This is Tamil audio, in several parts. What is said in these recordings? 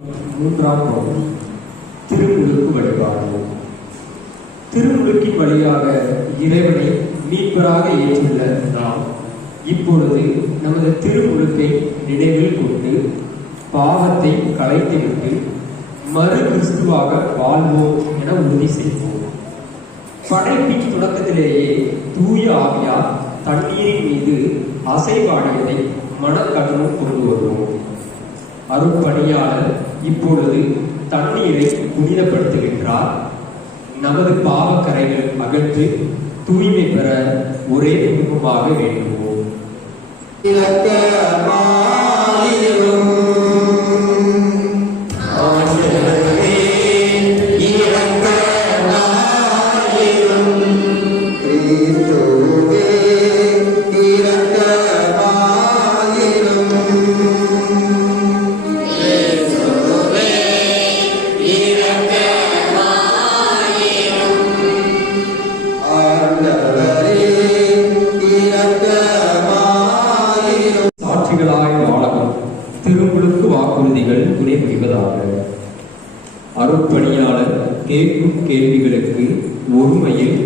மூன்றாம் பகுதி திருமுழுக்கு வழிபாடு. திருமுழுக்கின் வழியாக இறைவனை மீட்பராக ஏற்றுள்ள நாம் இப்பொழுது நமது திருமுழுக்கை நினைவில் கொண்டு பாவத்தை களைத்துவிட்டு மறு கிறிஸ்துவாக வாழ்வோம் என உறுதி செய்வோம். படைப்பின் தொடக்கத்திலேயே தூய ஆவியார் தண்ணீரின் மீது அசைவாடியதை மனக்கண்ணும் கொண்டு வருவோம். அருட்பணியாளர் இப்பொழுது தண்ணீரை புனிதப்படுத்துகின்றார். நமது பாவக்கரைகள் அகன்று தூய்மை பெற ஒரே குடும்பமாக வேண்டுவோம். திருமுழுக்கு வாக்குறுதிகள் துணை புரிவதாக. அருட்பணியாளர் கேட்கும் கேள்விகளுக்கு ஒருமையில்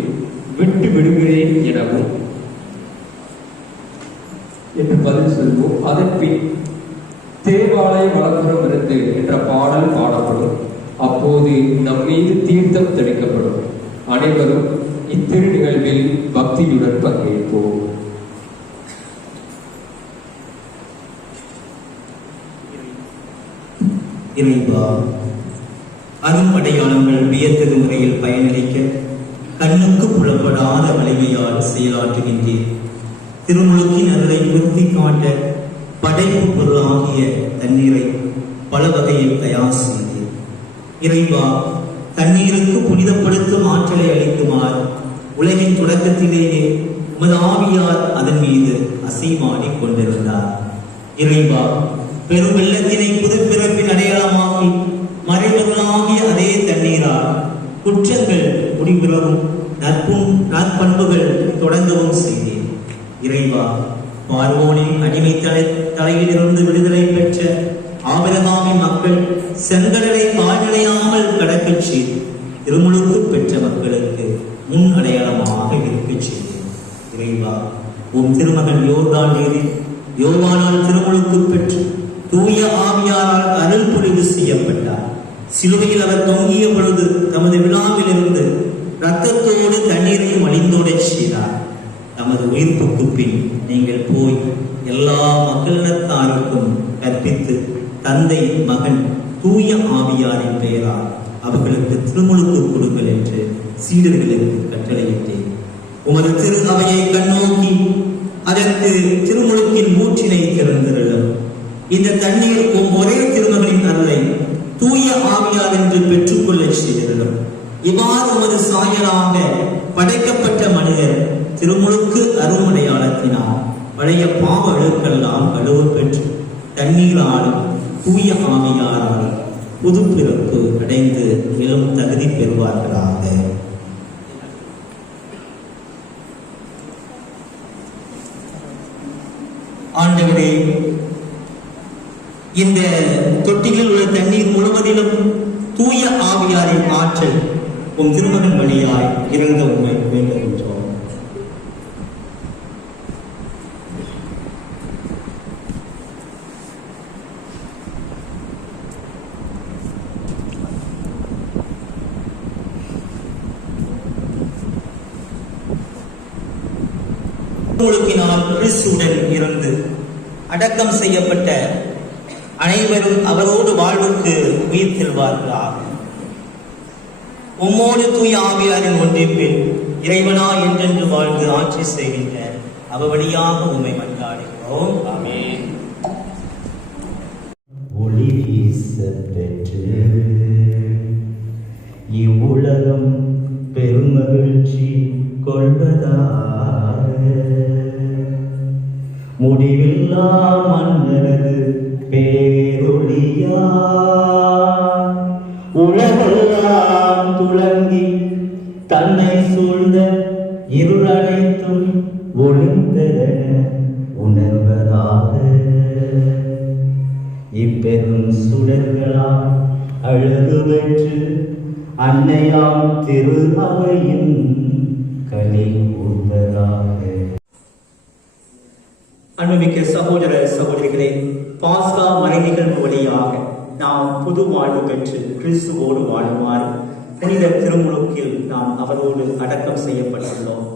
விட்டு விடுகிறேன் எனவும் என்று பதில் சொல்வோம். அதன் பின் தேவாலய வளப்புறம் இருந்து என்ற பாடல் பாடப்படும். அப்போது நம் மீது தீர்த்தம் தெளிக்கப்படும். அனைவரும் இத்திரு நிகழ்வில் பக்தியுடன் பங்கேற்போம். இறைவா, அரும்படையாளங்கள் வியத்தகு முறையில் பயனளிக்க கண்ணுக்கு புலப்படாத வலிமையால் செயலாற்றுகின்றேன். திருமுழுக்கின் அருளை உறுதி காட்ட படைப்பு பொருளாகிய தண்ணீரை பல வகையில் தயார் செய்தேன். இறைவா, தண்ணீருக்கு புனிதப்படுத்தும் ஆற்றலை அளிக்குமாறு உலகின் தொடக்கத்திலேயே உமது ஆவியார் அதன் மீது அசைமாடி கொண்டிருந்தார். இறைவா, பெரும் வெள்ளத்தினை புதுப்பிறப்பின் அடையாளமாக்கி மறைமுகமாகிய அதே தண்ணீரால் குற்றங்கள் முடிவுறவும் நற்பண்புகள் தொடங்கவும் செய்தேன். இறைவா, பார்வோனின் அடிமை தலையிலிருந்து விடுதலை பெற்ற ஆபிரகாமின் மக்கள் செங்கடலை கால்நிலையாமல் கடக்கச் செய்து திருமுழுக்கு பெற்ற மக்களுக்கு முன் அடையாளமாக இருக்கச் செய்தேன். இறைவா, உம் திருமகன் யோர்தான் நீரில் யோவானால் திருமுழுக்கு பெற்று தூய ஆவியாரால் அருள் பொழிவு செய்யப்பட்டார். சிலுவையில் அவர் தொங்கிய பொழுது தமது விழாவிலிருந்து இரத்தத்தோடு தண்ணீரையும் அழிந்தோடச் செய்தார். தமது உயிர்ப்புக்கு பின் நீங்கள் போய் எல்லா மக்களினத்தாருக்கும் கற்பித்து தந்தை, மகன், தூய ஆவியாரின் பெயரால் அவர்களுக்கு திருமுழுக்கு கொடுங்கள் என்று சீடர்களுக்கு கட்டளையிட்டேன். உமது திரு அவையை கண்ணோக்கி அதற்கு திருமுழுக்கின் ஊற்றினை திறந்திருளும். இந்த தண்ணீர் ஒரே திருமகனின் அருளை தூய ஆவியார் என்று பெற்றுக்கொள்ள செய்திருளும். இவ்வாறு உமது சாயலாக படைக்கப்பட்ட மனிதர் திருமுழுக்கு அருமடையாளத்தினால் பழைய பாவ அழுக்கெல்லாம் கழுவ பெற்று தண்ணீராலும் தூய ஆவியாராலும் புது பிறப்பு அடைந்து மேலும் தகுதி பெறுவார்களாக. ஆண்டவரே, இந்த தொட்டியில் உள்ள தண்ணீர் முழுவதிலும் தூய ஆவியாரின் ஆற்றல் உம் திருமகன் வழியாய் இறந்த உண்மை வேண்டுகின்றோம். திருமுழுக்கினால் கிறிஸ்துவுடன் இருந்து அடக்கம் செய்யப்பட்ட அனைவரும் அவரோடு வாழ்வுக்கு உயிர் செல்வார்களாக. உம்மோடு தூய ஆவியாரின் ஒன்றிப்பில் இறைவனா என்றென்று வாழ்ந்து ஆட்சி செய்கின்ற அவர் வழியாக உம்மை மன்றாடுகிறோம். ஆமென். ஒளி வீச பெற்று இவ்வுலகம் பெருமகிழ்ச்சி கொள்வதாக முடிவில்லா மன்னரது பேரொழியா உலகெல்லாம் துளங்கி தன்னை சூழ்ந்த இருளனைத்தும் ஒளிந்ததென உணர்வதாக இப்ப பெரும் சுடர்களால் அழகு பெற்று அன்னையாம் திரு அவையின் களி கூர்ந்ததாக. அன்புமிக்க சகோதர சகோதரிகளே, பாஸ்கா மறைநிகழ்வு வழியாக நாம் புது வாழ்வு பெற்று கிறிஸ்துவோடு வாழுமாறு புனித திருமுழுக்கில் நாம் அவரோடு அடக்கம் செய்யப்பட்டுள்ளோம்.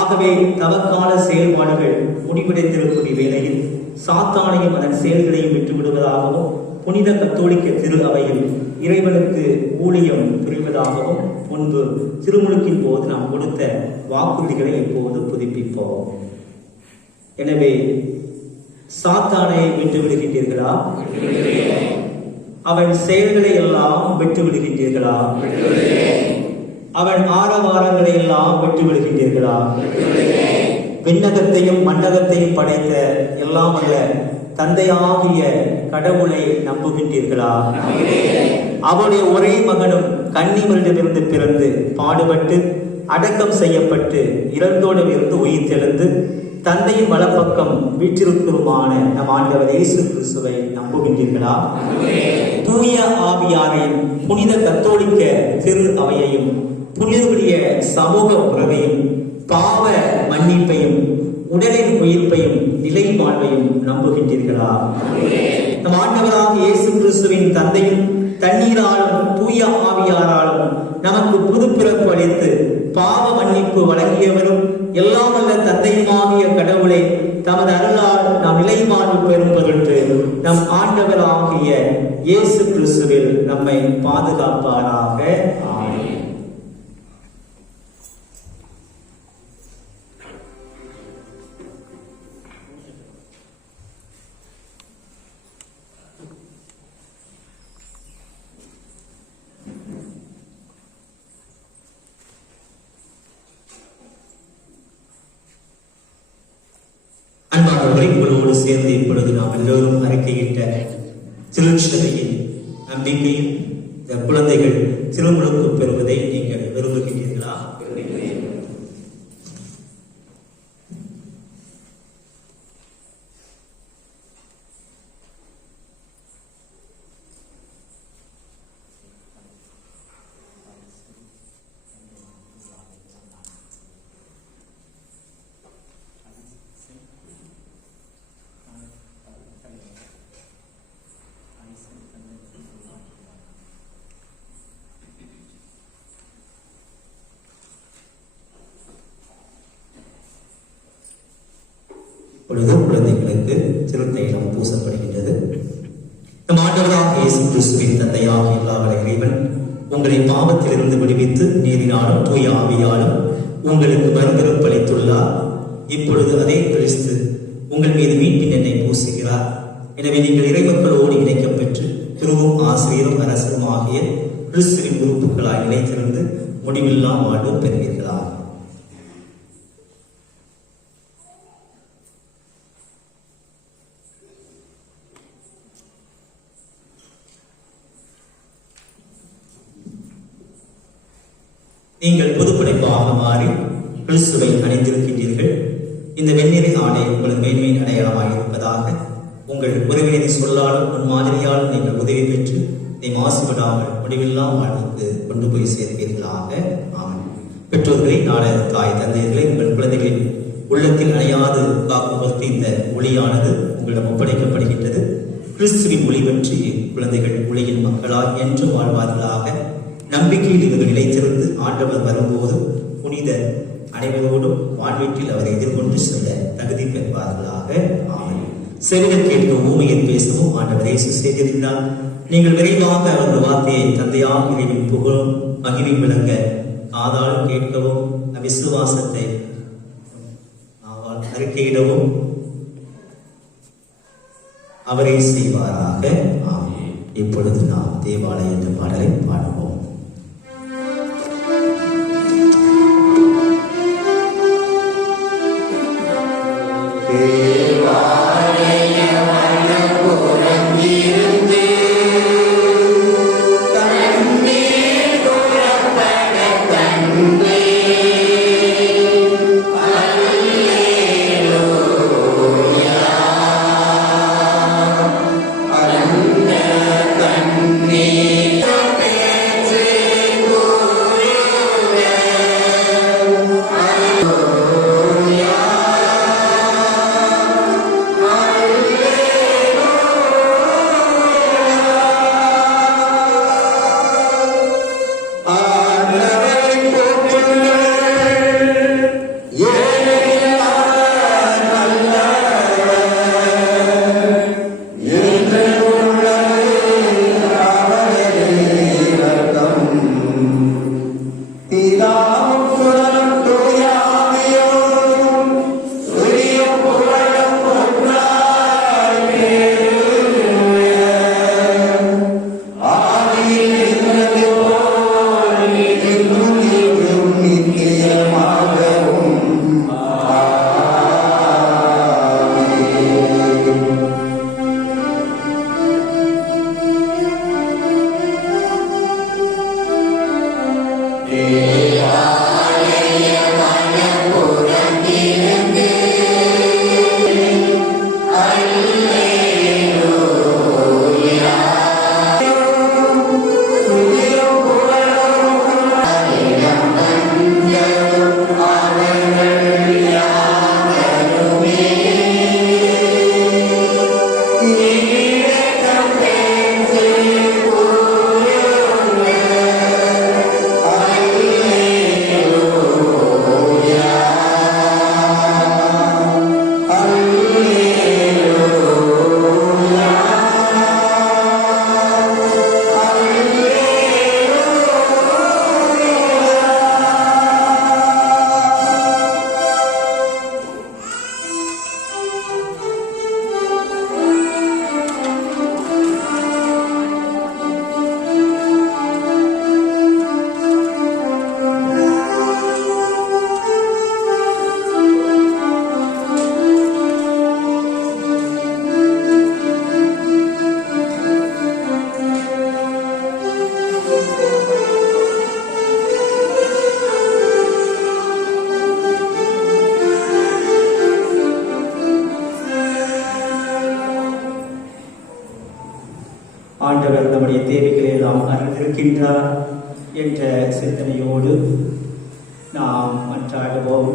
ஆகவே தவக்கால செயல்பாடுகள் முடிவடைந்திருக்கூடிய வேளையில் சாத்தானையும் அதன் செயல்களையும் விட்டுவிடுவதாகவும் புனித கத்தோலிக்க திரு அவையில் இறைவனுக்கு ஊழியம் புரிவதாகவும் முன்பு திருமுழுக்கின் போது நாம் கொடுத்த வாக்குறுதிகளை இப்போது புதுப்பிப்போம். எனவே சாத்தானை விட்டு விடுகின்றீர்களா? அவன் செயல்களை எல்லாம் விட்டு விடுகின்றீர்களா? அவன் ஆரவாரங்களை எல்லாம் விட்டு விடுகின்றீர்களா? விண்ணகத்தையும் மண்ணகத்தையும் படைத்த எல்லாம் அல்ல தந்தையாகிய கடவுளை நம்புகின்றீர்களா? அவருடைய ஒரே மகனும் கன்னிமரிடமிருந்து பிறந்து பாடுபட்டு அடக்கம் செய்யப்பட்டு இறந்தோடு இருந்து உயிர் தெழுந்து தந்தையின் வலப்பக்கம் வீற்றிருக்குமான நம் ஆண்டவர் இயேசு கிறிஸ்துவை நம்புகின்றீர்களா? தூய ஆவியாரையும் புனித கத்தோலிக்க திரு அவையையும் புனிதருடைய சமூக உறவையும் பாவ மன்னிப்பையும் உடலின் உயிர்ப்பையும் நிலை வாழ்வையும் நம்புகின்றீர்களா? நம் ஆண்டவராக இயேசு கிறிஸ்துவின் தந்தையும் தண்ணீராலும் தூய ஆவியாராலும் நமக்கு புது பிறப்பு அளித்து பாவ மன்னிப்பு வழங்கியவரும் எல்லாம் அல்ல தந்தையுமாகிய கடவுளை தமது அருளால் நாம் நிலை வாழ்வு பெறும் பொருட்டு நம் ஆண்டவராகிய இயேசு கிறிஸ்துவில் நம்மை பாதுகாப்பாராக. ஆமென். அன்பானவர்களை, உங்களோடு சேர்ந்து இப்பொழுது நாம் எல்லோரும் அறிக்கையிட்ட திருச்சபையின் நம்பிக்கையில் இந்த குழந்தைகள் திருமுழுக்கு பெறுவதை நீங்கள் விரும்புகின்றீர்களா? பொழுது குழந்தைகளுக்கு திருத்தைலம் பூசப்படுகின்றது. நம் ஆண்டவராகிய இயேசு கிறிஸ்துவின் தந்தையாகிய எல்லாவல்ல இறைவன் உங்களை பாவத்திலிருந்து விடுவித்து நீரினாலும் தூய ஆவியாலும் உங்களுக்கு மறுபிறப்பளித்துள்ளார். இப்பொழுது அதே கிறிஸ்து உங்கள் மீது மீட்பின் எண்ணெய் பூசுகிறார். எனவே நீங்கள் இறைமக்களோடு இணைக்கப் பெற்று திருவும் ஆசிரியரும் அரசரும் ஆகிய கிறிஸ்துவின் உறுப்புகளாய் நிலைத்திருந்து முடிவில்லா வாழ்வு பெறுவீர்களா? நீங்கள் புதுப்படைப்பாக மாறி கிறிஸ்துவை அணிந்திருக்கின்றீர்கள். இந்த வெண்ணிறை ஆடை உங்கள் மேன்மையின் அடையாளமாக இருப்பதாக. உங்கள் உறவினரை சொல்லாலும் முன்மாதிரியாலும் நீங்கள் உதவி பெற்று நீ மாசுபடாமல் முடிவில்லா வாழ்வுக்கு கொண்டு போய் சேர்ப்பீர்களாக. ஆமென். பெற்றோர்களை, நாள தாய் தந்தையர்களை, உங்கள் குழந்தைகளின் உள்ளத்தில் அணையாது காக்கும் இந்த ஒளியானது உங்களிடம் ஒப்படைக்கப்படுகின்றது. கிறிஸ்துவின் ஒளி பற்றி குழந்தைகள் ஒளியின் மக்களால் என்று வாழ்வார்களாக. நம்பிக்கையில் இவர்கள் நிலைத்திருந்து ஆண்டவர் வரும்போது புனித அனைவரோடும் வாழ்வீட்டில் அவரை எதிர்கொண்டு செல்ல தகுதி பெறுவார்களாக. ஆமென். செவிகள் கேட்க ஊமையில் பேசவும் ஆண்டவர் இயேசு செய்திருந்தார். நீங்கள் விரைவாக அவரது வார்த்தையை தந்தையால் இறைவன் புகழும் மகிமை விளங்க காதால் கேட்கவும் விசுவாசத்தை அறிக்கையிடவும் அவரை செய்வாராக. ஆமென். இப்பொழுது நாம் தேவாலய என்ற பாடலை பாடுவோம். Alleluia. தேவைகளை எல்லாம் அறிந்திருக்கின்றார் என்ற சிந்தனையோடு நாம் மன்றாடுவோம்.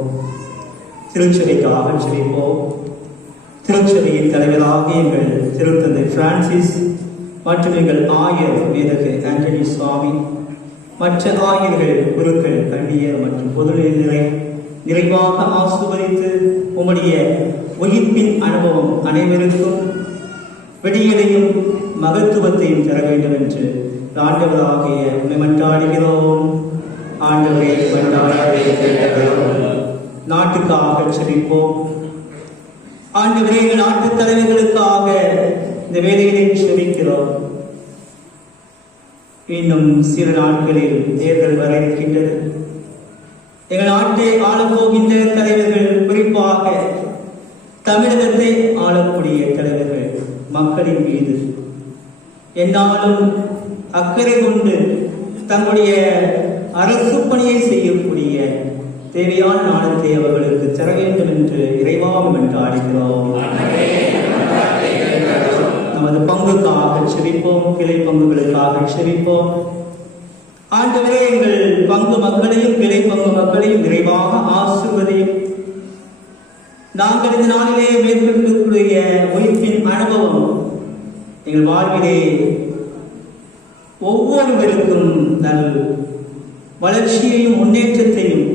திருச்சபைக்காக ஜெபிப்போம். திருச்சபையின் தலைவராக எங்கள் திருத்தந்தை பிரான்சிஸ் மற்றும் எங்கள் ஆயர் மேதகு ஆண்டனி சுவாமி, மற்ற ஆயர்கள், குருக்கள், கண்ணியர் மற்றும் பொதுநிலை நிறைவாக ஆசீர்வதித்து உம்முடைய உயிர்ப்பின் அனுபவம் அனைவருக்கும் விடியலையும் மகத்துவத்தையும் தர வேண்டும் என்று ஆண்டவராகிய உம்மை மன்றாடுகிறோம். ஆண்டவரே, மன்றாடுவதை கேட்டருளும். நாட்டுக்காக ஜெபிப்போம். ஆண்டவரே, எங்கள் நாட்டு தலைவர்களுக்காக இந்த வேலையிலே ஜெபிக்கிறோம். இன்னும் சில நாட்களில் தேர்தல் வர இருக்கின்றது. எங்கள் நாட்டை ஆளப்போகின்ற தலைவர்கள், குறிப்பாக தமிழகத்தை ஆளக்கூடிய தலைவர்கள், மக்களின் மீது என்னாலும் அக்கறை கொண்டு தங்களுடைய அரசு பணியை செய்யக்கூடிய தேவையான நாளத்தை அவர்களுக்கு தர வேண்டும் என்று இறைவாம் என்று ஆடுகிறோம். நமது பங்குக்காக செபிப்போம். கிளை பங்குகளுக்காக செபிப்போம். ஆண்டவரே, எங்கள் பங்கு மக்களையும் கிளை பங்கு மக்களையும் நிறைவாக ஆசீர்வதியும். நாங்கள் இந்த நாளிலே மேற்கொள்ளக்கூடிய உயிர்ப்பின் அனுபவம் எங்கள் வாழ்விலே ஒவ்வொருவருக்கும் நல் வளர்ச்சியையும் முன்னேற்றத்தையும்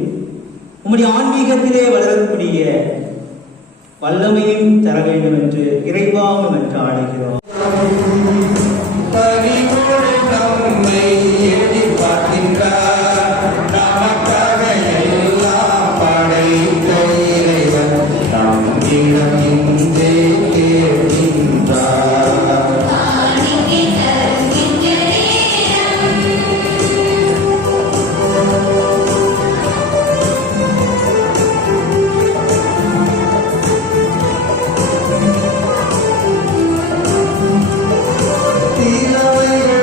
உம்முடைய ஆன்மீகத்திலே வளரக்கூடிய வல்லமையும் தர வேண்டும் என்று இறைவாவும் என்று ஆடுகிறோம். தீரவைகள்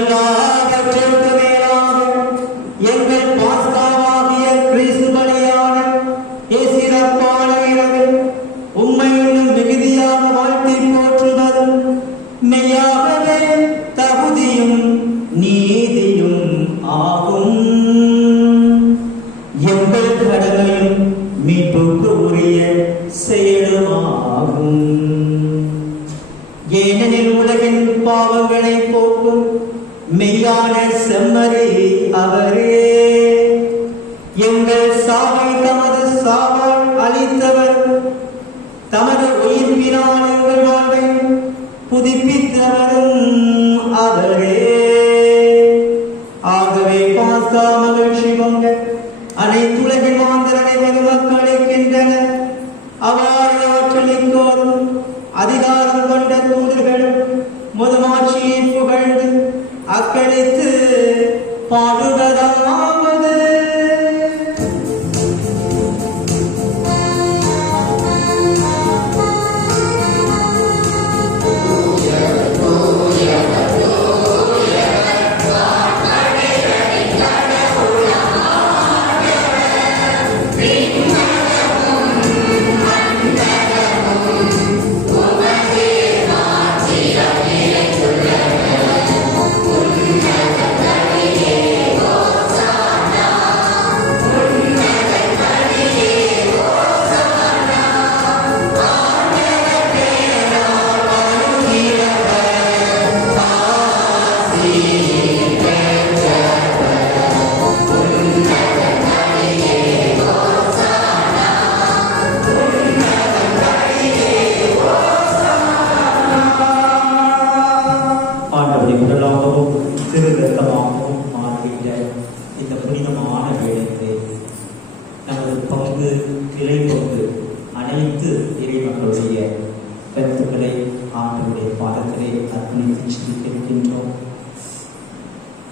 எல்லாவற்றிற்கும் மேலாக எங்கள் பாஸ்காவாகிய கிறிஸ்து பலியான சிறப்பான இரவில் உம்மை இன்னும் மிகுதியாக வாழ்த்தி போற்றுவதும் மெய்யாகவே தகுதியும் நீதியும் ஆகும். எங்கள் கடமையும் மீட்புக்கு உரிய செயலுமாகும். ஏனெனில் உலகின் பாவங்களை போக்கும் மெய்யான செம்மறி அவரே. எங்கள் சாவை தமது சாவால் அளித்தவர், தமது உயிர்ப்பினால் எங்கள் வாழ்வை புதுப்பித்தவரும் அவரே. ஆகவே பாஸ்கா மகிழ்ச்சி பொங்க அனைத்துலகின் மாந்தர் அனைவரும் மக்களிக்கின்றனர். அவ்வாறு ஆற்றலிக்கோரும் அதிகாரம் கொண்ட தூதர்களும் முதுமாட்சியை புகழ்ந்து அக்களித்து பாடுவதாவது.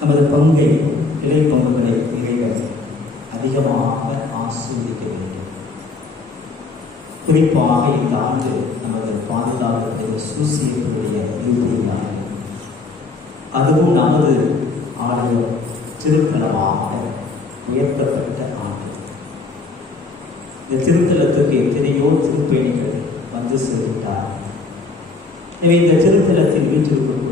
நமது பங்கை இலை பங்குகளை இறைவன் அதிகமாக ஆசீர்வதிக்க வேண்டும். குறிப்பாக இந்த ஆண்டு நமது பாதுகாப்பு சூசியர்களுடைய இறுதியாக அதுவும் நமது ஆலயம் திருத்தலமாக உயர்த்தப்பட்ட ஆண்டு. இந்த திருத்தலத்துக்கு எத்தனையோ திருப்பயணிகள் வந்து செல்கின்றார். எனவே இந்த திருத்தலத்தில் வீற்றிருக்கக்கூடிய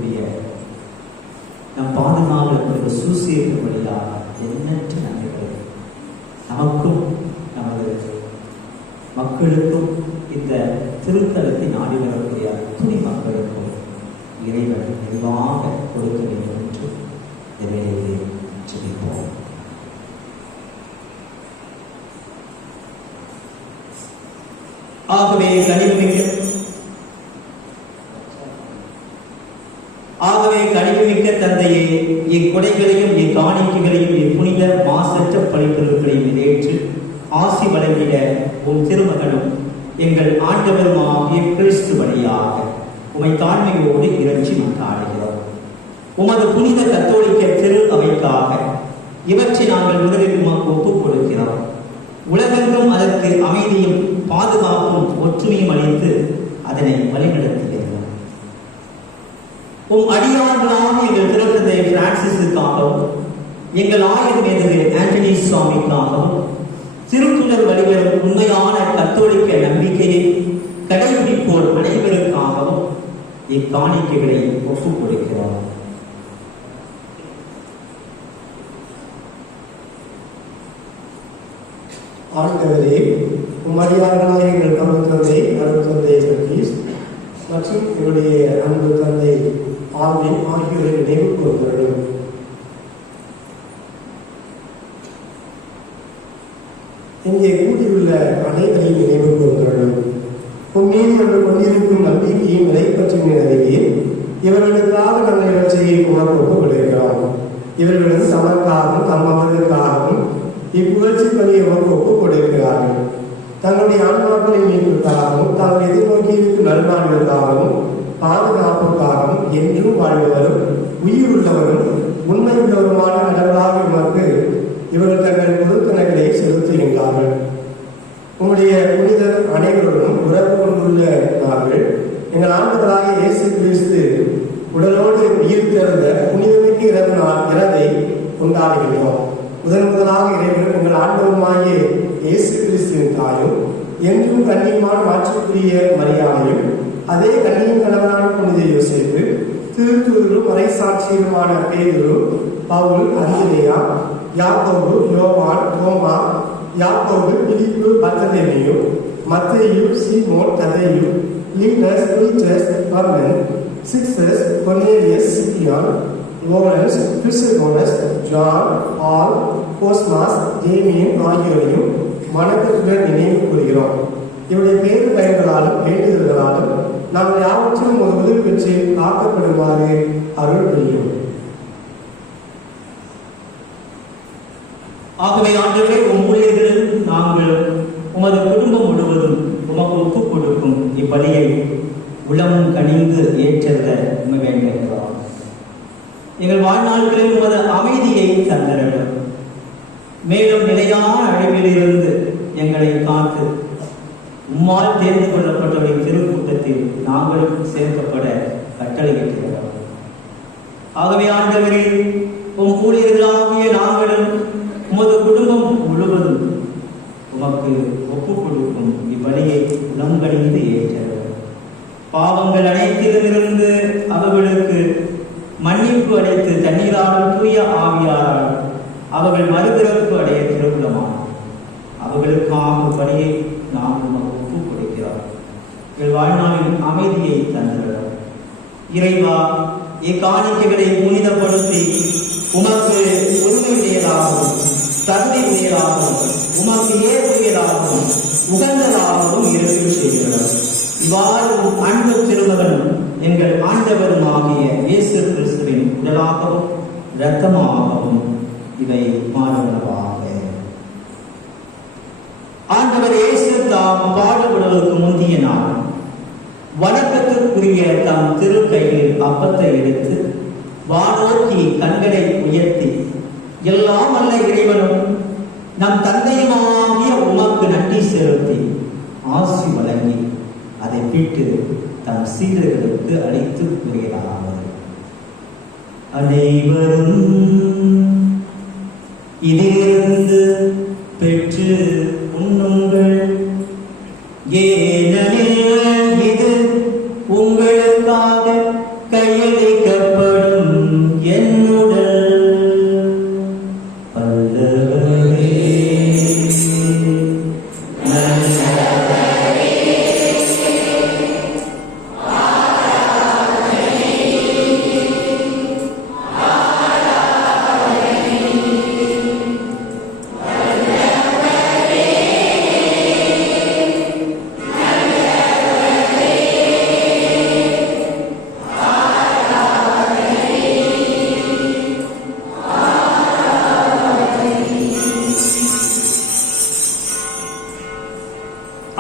நம் பாதுகாப்பு சூசியர்கள் வழியாக எண்ணற்ற நன்மைகள் நமக்கும் நமது மக்களுக்கும் இந்த திருத்தலத்தை நாடி வரக்கூடிய அத்துணை மக்களுக்கும் இறைவன் நிறைவாக கொடுக்க வேண்டும் என்று இந்த வேலையை ஜெபிப்போம். ஆகவே கனிவுமிக்க தந்தையே, இக்கொடைகளையும் இக்காணிக்கைகளையும் இப்புனித மாசற்ற பணிப்பொருட்களையும் ஏற்று ஆசி வழங்கிட உன் திருமகனும் எங்கள் ஆண்டவருமாகிய கிறிஸ்து வழியாக உமை தாழ்மையோடு இறைஞ்சி மன்றாடுகிறோம். உமது புனித கத்தோலிக்க திரு அவைக்காக இவற்றை நாங்கள் முதலில் உமக்கு ஒப்புக் கொடுக்கிறோம். உலகெங்கும் அதற்கு அமைதியும் பாதுகாப்பும் ஒற்றுமையும் அளித்து அதனை வழிநடத்துகிறோம். உம் அடியார்களாக எங்கள் திருத்தந்தை பிரான்சிஸுக்காகவும் எங்கள் ஆயர் மேதகு ஆண்டனி சுவாமிக்காகவும் திருத்துணர் வழிவரும் உண்மையான கத்தோலிக்க நம்பிக்கையை கடைபிடிப்போர் அனைவருக்காகவும் இக்காணிக்கைகளை ஒப்புக் கொடுக்கிறோம். ஆண்டவரே, உம்மடியார்களாக எங்கள் தந்தை அருட்தந்தை சதீஷ் மற்றும் என்னுடைய அன்பு தந்தை ஆல்வின் ஆகியோரை நினைவு கூறுகிறோம். இங்கே கூடியுள்ள அனைவரையும் நினைவு கூறுகிறோம். உண்மையில் இவர்கள் கொண்டிருக்கும் நம்பிக்கையும் நிறைப்பற்றின நிலையில் இவர்களுக்காக நாங்கள் இவற்றையை உணர்வு ஒப்புக் கொடுக்கிறோம். இவர்களும் தமக்காகவும் தம்மவர்களுக்காகவும் இப்புகழ்ச்சி பணியை உணர்வு ஒப்புக் கொடுக்கிறார்கள். தங்களுடைய ஆன்மாக்களை மீட்பதற்காகவும் தாங்கள் எதிர்நோக்கி இருக்கும் நல்வாழ்வுக்காகவும் பாதுகாப்புக்காகவும் என்றும் வாழ்வதரும் உயிருள்ளவரும் உண்மையுள்ளவருமான கடவுளாக உமக்கு இவர்கள் தங்கள் பொதுத்தனங்களை செலுத்துகின்றார்கள். உங்களுடைய புனிதர் அனைவருடன் உறவு கொண்டுள்ள நாங்கள் எங்கள் ஆண்டவராகிய இயேசு கிறிஸ்து உடலோடு உயிர் திறந்த புனிதமிக்க மீட்பு இரவை கொண்டாடுகிறோம். முதலாக இறைவனும் எங்கள் ஆண்டவருமாகிய இயேசு கிறிஸ்துவின் தாயும் என்றும் கண்ணியமான மாற்றுக்குரிய மரியாதையும் அதே கண்ணியின் கணவனான புனித யோசேப்பு திருத்தூரும் மறைசாட்சியுமான பேதுரு பவுல் அந்திரேயா யாக்கோபு யோவான் தோமா யாக்கோபு பிலிப்பு பர்தலமேயு மத்தேயு சீமோன் ததேயு லீனஸ் பீட்டர்ஸ் பர்மன் சிக்ஸஸ் கொர்னேலியஸ் சிபியான் லோரன்ஸ் கிறிஸ்டோனஸ் ஜான் பால் கோஸ்மாஸ் ஜேமியன் ஆகியோரையும் வணக்கத்துடன் நினைவு கூறுகிறோம். இவருடைய பேரு பயன்களாலும் வேண்டுதல்களாலும் நாங்கள் யாவற்றிலும் ஒரு உதவி பெற்று காக்கப்படுமாறு அருள் புரியும். ஆகவே ஆண்டவரே, ஊழியர்கள் நாங்கள் உமது குடும்பம் முழுவதும் உமக்கு ஒப்புக் கொடுக்கும் இப்பலியை உளமும் கனிந்து ஏற்றத உண்மை வேண்டுகிறோம். எங்கள் வாழ்நாட்களில் உமது அமைதியை தந்தரணும். மேலும் நிலையான அழிவிலிருந்து எங்களை காத்து உம்மால் தேர்ந்து கொள்ளப்பட்டவரின் திருக்கூட்டத்தில் நாங்களும் சேர்க்கப்பட கட்டளையிடுகிறோம். ஆகவே ஆண்டவரே, உம் ஊழியர்களாகிய நாங்களும் உமது குடும்பம் முழுவதும் உமக்கு ஒப்புக் கொடுக்கும் இப்பலியை உளங்கணிந்து ஏற்றவர். பாவங்கள் அனைத்திலிருந்து அவர்களுக்கு மன்னிப்பு அடைத்து தண்ணீரால் தூய ஆவியாரால் அவர்கள் மறுபிறப்பு அடைய திருவுளமான அவர்களுக்காக பணியை நாம் உமக்கு ஒப்புக் கொடுக்கிறோம். எங்கள் வாழ்நாளின் அமைதியை தந்துள்ளோம். இறைவா, இக்காணிக்கைகளை புனிதப்படுத்தி உமக்கு உரிமையுடையதாகவும் தகுதி உடையதாகவும் உமக்கு ஏற்புடையதாகவும் உகந்ததாகவும் இருக்க செய்கிறோம். இவ்வாறு அன்பு திருமகனும் எங்கள் ஆண்டவருமாகிய இயேசு கிறிஸ்துவின் உடலாகவும் இரத்தமாகவும் இவை மாறுவனவாக. ஆண்டவர் இயேசு தாம் பாடுபடுவதற்கு முந்திய நாள் வணக்கத்திற்குரிய தம் திருக்கையில் அப்பத்தை எடுத்து வானோக்கி கண்களை உயர்த்தி, எல்லாம் அல்ல இறைவனும் நம் தந்தையுமாகிய உமக்கு நன்றி செலுத்தி ஆசி வழங்கி அதை பிட்டு தம் சீடர்களுக்கு அளித்து கூறியதாவது: அனைவரும் இதிலிருந்து பெற்று உண்ணுங்கள், ஏனெனில் இது உங்களுக்காக கையளிக்கப்படும் என்னுடல்.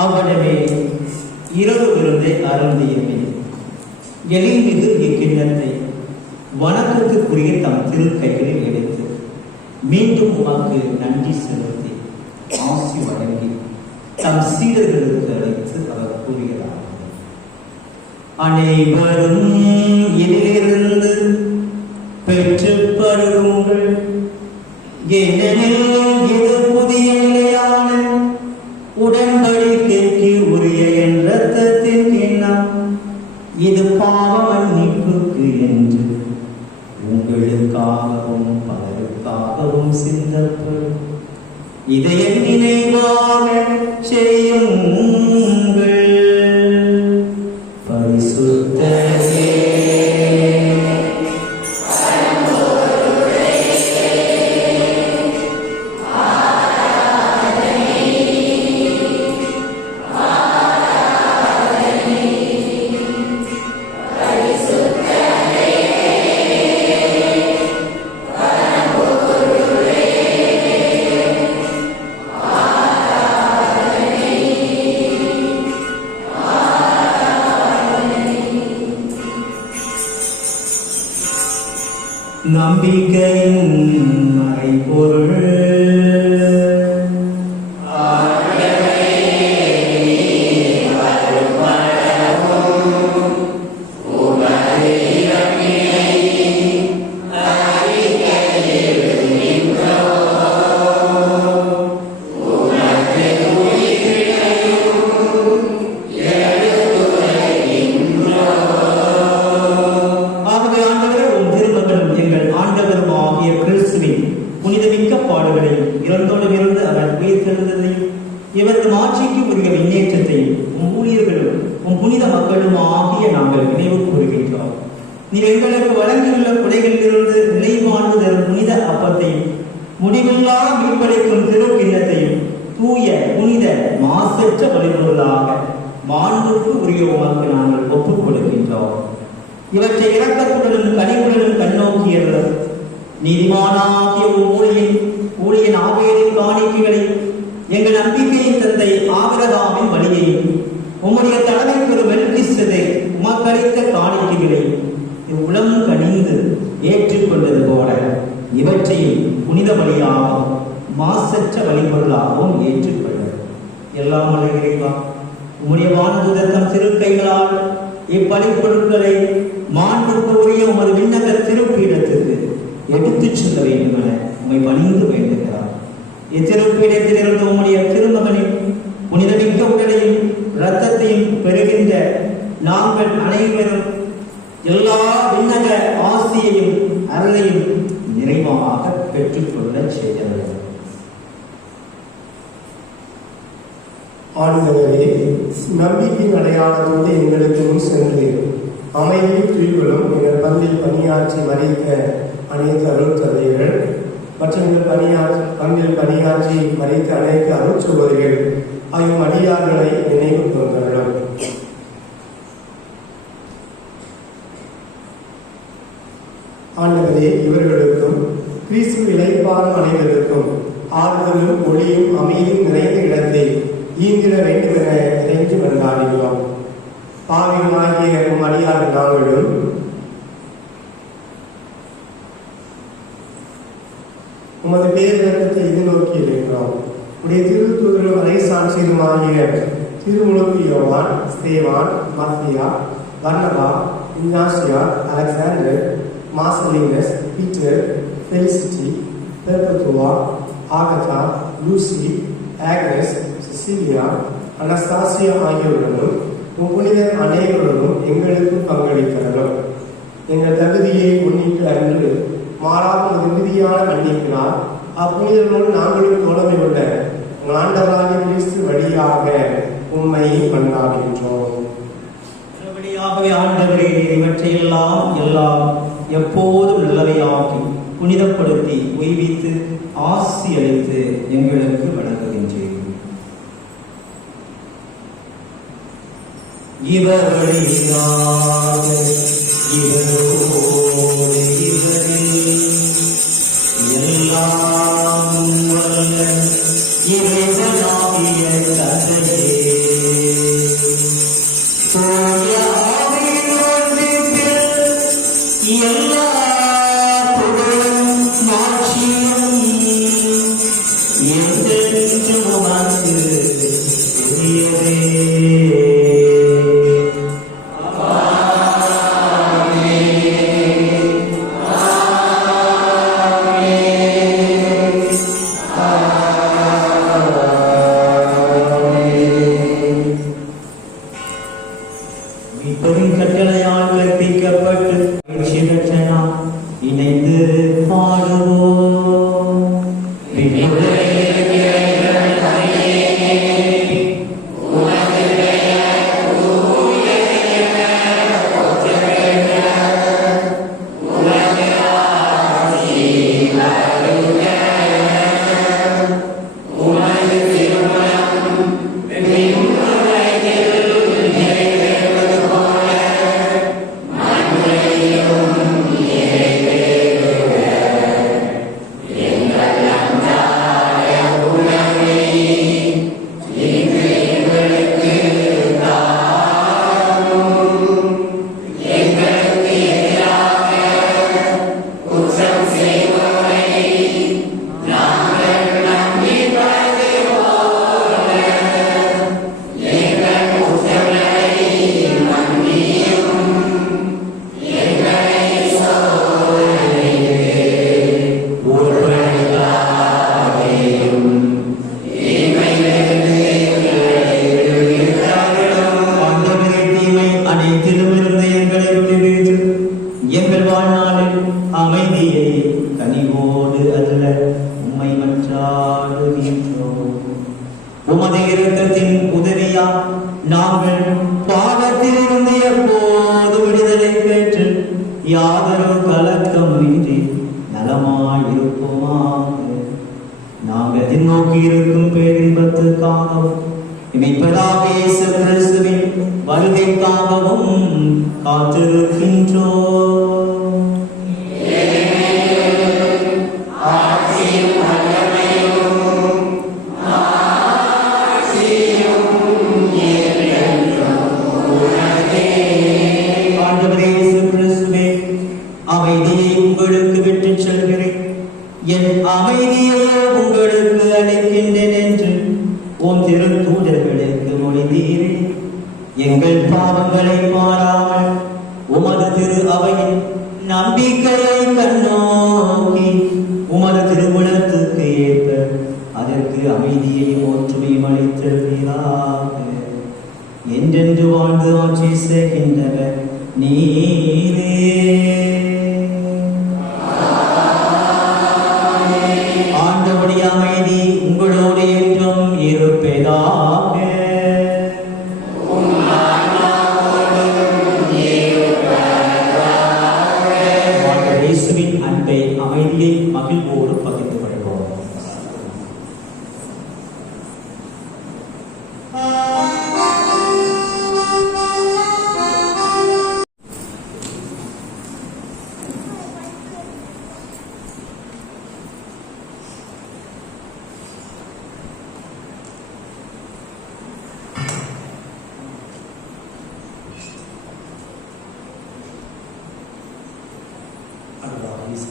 அவ்வளவே இரவு விருந்தை அருந்தியமே எளிமிகு இக்கிண்ணத்தை வணக்கத்துக்குரிய தம் திருக்கைகளில் எடுத்து மீண்டும் உமக்கு நன்றி செலுத்தி ஆசி வழங்கி தம் சீடர்களுக்கு அழைத்து அவர் கூறுகிறார்: அனைவரும் இதிலிருந்து பெற்று பருகுங்கள், ஏனெனில் இது புதிய நிலையான உடன்படிக்கைக்கு உரிய என் இரத்தத்தின் கிண்ணம். இது பாவ மன்னிப்புக்கு என்று உங்களுக்காகவும் பலருக்காகவும் சிந்தப்படும். இதை என் நினைவாக செய்யுங்கள். பரிசுத்தரே, நம்பிக்கையின் மறைபொருள் உமது இரவினை உம் புனித மக்களும் ஆகிய நாங்கள் நினைவு கூறுகின்றோம். நீர் எங்களுக்கு வழங்கியுள்ள குடைகளிலிருந்து நிலைவாழ்வு தரும் புனித அப்பத்தையும் முடிவில்லா மீன்பளிக்கும் திருக்கிண்ணத்தையும் தூய புனித மாசற்ற வழிபொருளாக மாண்புக்கு உரிய உமக்கு நாங்கள் ஒப்புக் கொடுக்கின்றோம். இவற்றை இரக்கத்துடனும் கனிவுடனும் கண்ணோக்கியவர்கள் நீதிமானாகிய ஊழியன் ஆபேலின் காணிக்கைகளை எங்கள் நம்பிக்கையின் தந்தை ஆபிரகாமின் வழியையும் உம்முடைய தலைமைக்கு ஒரு மெல்கிசேதேக்கை உமக்களித்த காணிக்கைகளை உளம் கனிந்து ஏற்றுக்கொண்டது போல இவற்றையும் புனித வழியாகவும் மாசற்ற வழிபொருளாகவும் ஏற்றுக்கொள்ள எல்லாம் அழகிறீர்களா உம்முடைய வானதூதத்தம் திருக்கைகளால் இப்பழிப்பொருட்களை மாண்புக்கு உரிய உமது விண்ணக திருப்பீடத்துக்கு எடுத்துச் செல்ல வேண்டும் என உம்மை பணிந்து வேண்டுகிறார். இத்திருப்பீடத்திலிருந்து உம்முடைய திருமகனின் புனிதமிக்க உடலையும் இரத்தத்தையும் பெறுகின்ற நாங்கள் அனைவரும் எல்லா விண்ணக ஆசியையும் அருளையும் நிறைவாக பெற்றுக்கொள்ள செய்தவர்கள். ஆண்டவரே, நம்பிக்கையின் அடையாளத்தோடு எங்களுக்கு முன் சென்று அமைதியும் துயிலும் எங்கள் பந்தில் பணியாற்றி மறைக்க அனைத்து அருள் தந்தைகள் மற்றும் எங்கள் பந்தில் பணியாற்றி மறைக்க அனைத்து அருள் சகோதரிகள் ஆகிய அடியார்களை நினைவு கொண்டார்கள். ஆண்டவரே, இவர்களுக்கும் கிறிஸ்து இளைப்பாறும் அனைவருக்கும் ஆறுதலும் ஒளியும் அமைதியும் நிறைந்த இடத்தை ஈந்திட வேண்டும் என இறைஞ்சு கொண்டாடுகிறோம். பாவிகளாகிய அடியார் நாங்களும் உமது பேரிடத்தை எதிர்நோக்கி இருக்கிறோம். உடைய திருத்தூதரும் அரை சாட்சியருமாகிய திருமுழுக்கு யோவான், ஸ்தேவான், மத்தியா, பர்னபா, இக்னாசியா, Alexander, Marcellinus, Peter, Felicity, Perpetua, Agatha, Lucy, Agnes, Cecilia, Anastasia ஆகியோருடனும் புனித அநேகருடனும் எங்களுக்கு பங்களிக்கிறோம். எங்கள் தகுதியை முன்னிட்டு அன்று மாறாத உறுதியான மன்னிப்பினால் அப்புனிதர்களோடு நாங்களும் தோழமை உள்ள ஆண்டவராகிய கிறிஸ்து வழியாக உம்மை கொண்டாடுகின்றோம். ஆண்டவரே, இவற்றையெல்லாம் எப்போதும் நல்லவையாக்கி புனிதப்படுத்தி உய்வித்து ஆசி அளித்து எங்களுக்கு வழங்குகின்றேன். உமது இரக்கத்தின் உதவியால் நாங்கள் பாவ வருகைக்காகவும் காத்திருக்கின்றோம். ஆண்டவரே இயேசு கிறிஸ்துவே, அமைதியை உங்களுக்கு விட்டுச் செல்கிறேன், என் அமைதியையே உங்களுக்கு அளிக்கின்றேன் என்று உம் திருத்தூதர்களுக்கு மொழிந்தீரே. எங்கள் பாவங்களை மாறாமல் உமது திரு அவையின் நம்பிக்கையை கண்ணோக்கி உமது திருவுளத்துக்கு ஏற்ப அதற்கு அமைதியையும் ஒற்றுமையும் அளித்தீராக. என்றென்று வாழ்ந்து ஆட்சி செய்கின்றவர் நீரே. ஆண்டவருடைய அமைதி உங்களோடு என்றும் இருப்பதாக. இயேசுவின் அன்பை அமைதியை மகிழ்வோடு பகிர்ந்து கொள்வோம்.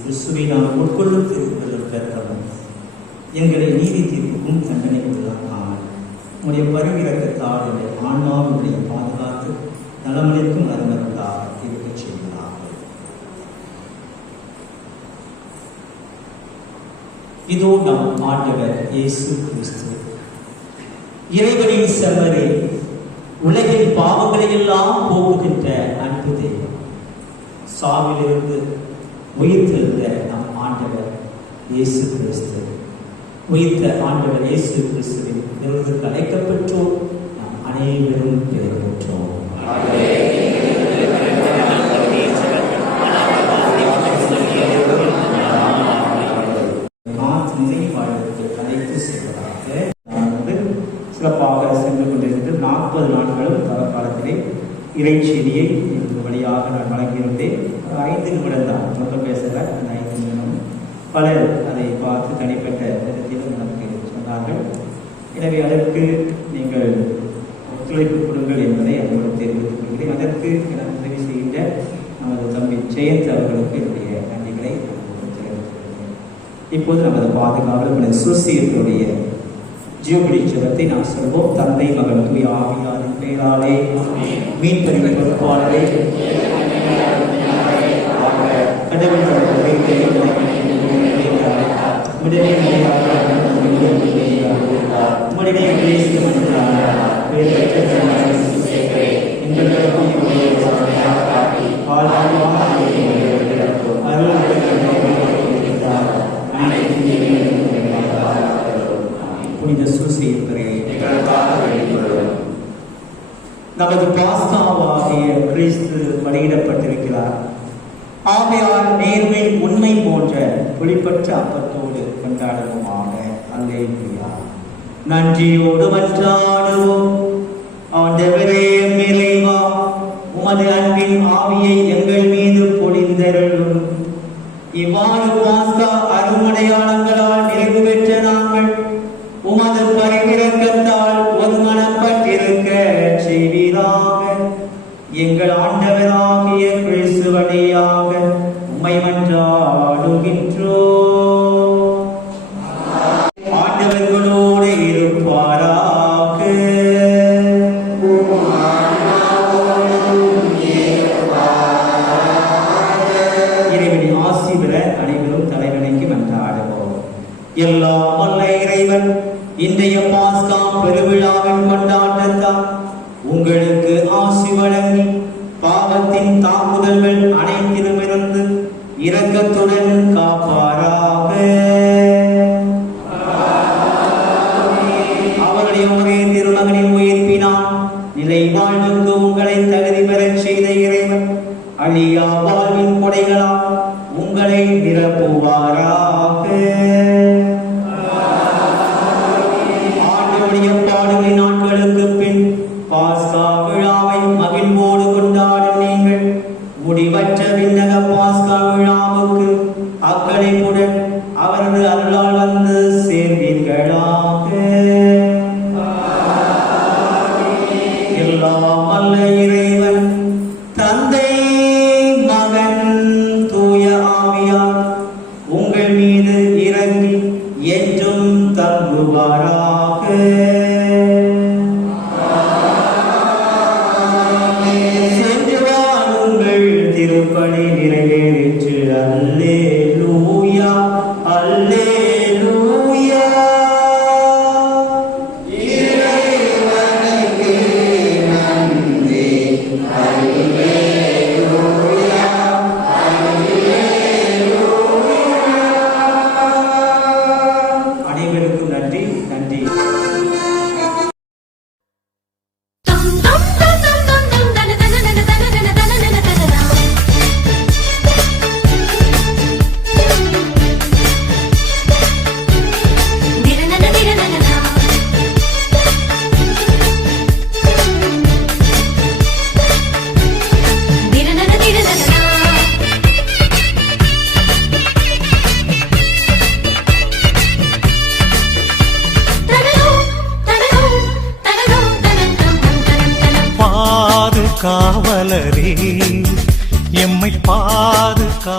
கிறிஸ்துவை நாம் உட்கொள்ளும் திருப்பதற்கும் எங்களை நீதி தீர்ப்புக்கும் தண்டனைக்குள்ளாக்காமல் உடைய பரிவிறக்கத்தால் எங்களை ஆன்மாவுடைய பாதுகாத்து நலமளிக்கும் அருமருந்தாக இருக்கச் செய்கிறார்கள். இதோ நம் ஆண்டவர் இயேசு கிறிஸ்து, இறைவனின் செம்மறே, உலகின் பாவங்களை எல்லாம் போக்குகின்ற அன்பு தெய்வம், சாவிலிருந்து உயிர்த்தெழுந்த நம் ஆண்டவர் இயேசு கிறிஸ்து, உயிர்த்த ஆண்டவர் இயேசு கிறிஸ்துவின் விருதுக்கு அழைக்கப்பட்டோம். நாம் அனைவரும் பெற்றோம். அழைத்து செல்வதாக சிறப்பாக சென்று கொண்டிருந்து 40 நாட்களும் காலத்திலே இறைச்செய்தியை இந்த வழியாக நான் வழங்கியிருந்தேன். 5 நிமிடம் தான் ரொம்ப பேசல. அந்த 5 நிமிடம் பலர் அதை பார்த்து தனிப்பட்ட விதத்தில் நமக்கு சொன்னார்கள். எனவே அதற்கு நீங்கள் ஒத்துழைப்பு கொடுங்கள் என்பதை அவர்களுக்கு தெரிவித்துக் கொள்கிறேன். அதற்கு எனக்கு உதவி செய்கின்ற நமது தம்பி ஜெயந்த் அவர்களுக்கு என்னுடைய நன்றிகளை தெரிவித்துக் கொள்கிறேன். இப்போது நமது பாதுகாவலர் சூசியர்களுடைய ஜீவபலி ஜெபத்தை நாம் சொல்வோம். தந்தை, மகன், தூய ஆவியாரின் பெயராலே மீன்பறிவு பொறுப்பாளரை புனித சூசியர்களே, நமது பாஸ்காவாகிய கிறிஸ்து பலியிடப்பட்டிருக்கிறார். ஆகையால் நேர்மை உண்மை போன்ற புளிப்பற்ற அப்பத்தோடு கொண்டாடுவோமாக. அல்லேலூயா. நன்றியோடு மன்றாடுவோம். ஆண்டவரே, இறைவா, உமது அன்பின் ஆவியை எங்கள் மீது பொழிந்தருளும். இவ்வாறு பாஸ்கா அருமடையாளங்களால் நிறைவு பெற்ற நாங்கள் உமது பரிவிறக்கத்தால் ஒருமனப்பட்டிருக்க செய்வீராக. எங்கள் ஆண்டவராகிய கிறிஸ்து வழியாக உம்மை மன்றாடுகின்றோம். ஆண்டவர்களோடு இருப்பாராக. இறைவனின் ஆசி பெற அனைவரும் தலைவனைக்கு மன்றாடுவோம். எல்லாம் வல்ல இறைவன் இன்றைய பாஸ்கா பெருவிழாவின் கொண்டாட்டத்தால் உங்களுக்கு ஆசி வழங்கி பாவத்தின் தாக்குதல்கள் அனைத்திலுமிருந்து இரக்கத்துடன் காப்பாராக. அவருடைய ஒரே திருமகனின் உயிர்ப்பினால் நிலை வாழ்வுக்கு உங்களை தகுதி பெறச் செய்த இறைவன் அழியா வாழ்வின் கொடைகளால் உங்களை நிரப்புவாராக. ஆண்டவருடைய பாடுகை நாட்களுக்கு பின் பாஸ்கா விழாவை மகிழ்வு வல்ல இறைவன் தந்தை மகன் தூய ஆவியார் உங்கள் மீது இறங்கி என்றும் தங்குவாராக. சென்று வாருங்கள், திருப்பணி நிறைவேறிற்று. அல்லேலூயா அல்லேலூயா. அனைவருக்கும் நன்றி நன்றி. பாதுகாவலரே எம்மை பாதுகா